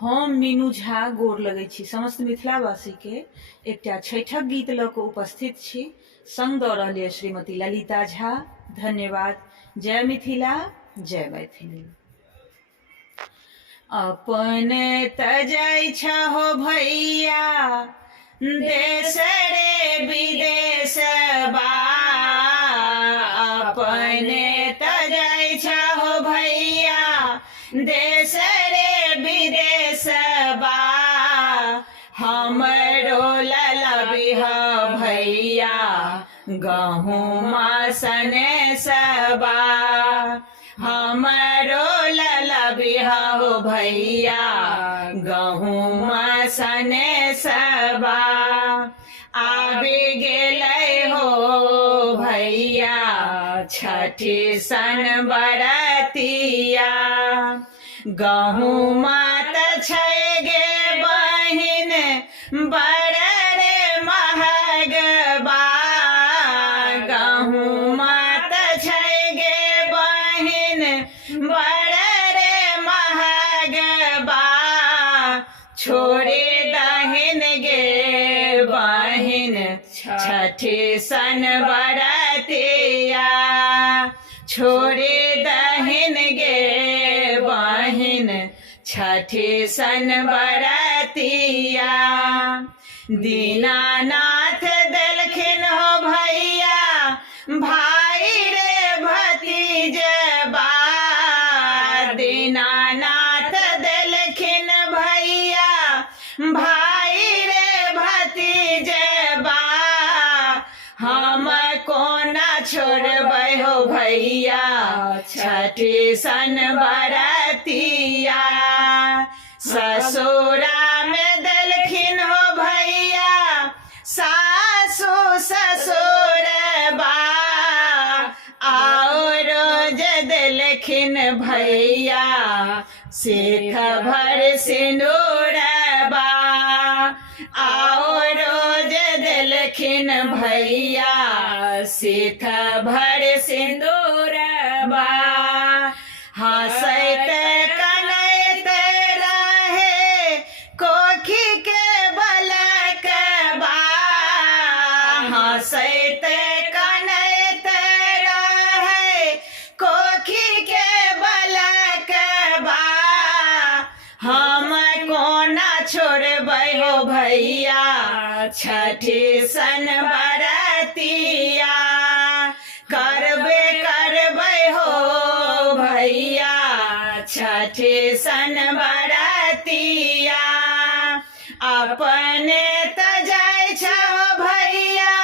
हम मीनू झा गोर लगै छी समस्त मिथिलावासी के एकटा छठक गीत लऽ कऽ उपस्थित छी। संग दऽ रहल यऽ श्रीमती ललिता झा। धन्यवाद। जय मिथिला, जय मैथिली। अपने तजै छहो भैया देश रे विदेश बा, अपने तजै छहो भैया देश रे विदेश बा, हमरो ललबिह भैया गहुमा सने सबा, हमरो ललबिह भैया गहुमा सने सबा, आबि गेलै हो भैया छठी सन बरतिया, गहुमा त छै गे बहिन बड़ रे महग बा, गहुमा त छै गे बहिन बड़ रे महग बा, छोड़े दहिन गे बहिन छठी सन बरतिया, छोड़े दहिन गे बहिन छठी सन बरतिया, दीनानाथ देलखिन हो भैया भाई रे भतीजबा, दीनानाथ देलखिन भैया भाई रे भतीजबा, हम कोना छोड़बै हो भैया छठी सन बरतिया, ससुरा में देलखिन हो भैया सासु ससुरबा, आओ रोज देलखिन भैया सीख भर सिंदूरबा, आओ रोज देलखिन भैया सीख भर सिंदूरबा, हंसैत कनैत रहे कोखी के बलकबा, हंसैत कनैत रहे कोखी के बलकबा, हम कोना छोड़बै हो भैया छठी सन बरतिया, करबे करबै हो भैया छठी सन बरतिया, अपने तजै छहो भैया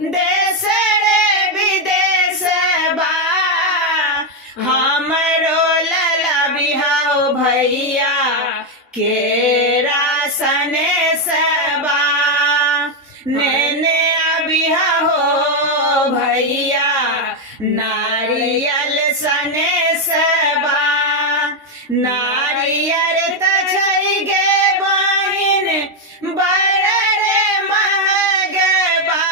देश रे विदेश बा, हमरो ललबिह भैया केरा सने सबा, नेने अबिह हो भैया नारियल सने सबा, नारियल त छै गे बहिन बड़ रे महग बा,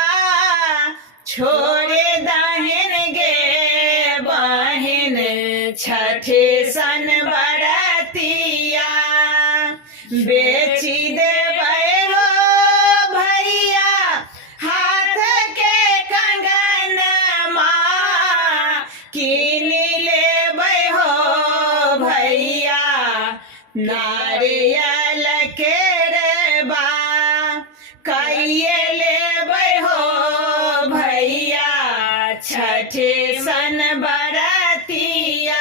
छोड़े दहिन गे बहिन छठी सन बरतिया, बेची देबै हो भैया हाथ के कंगनमा, कीनी लेबै हो भैया नारियल केरबा, कइये लेबै हो भैया छठी सन बरतिया।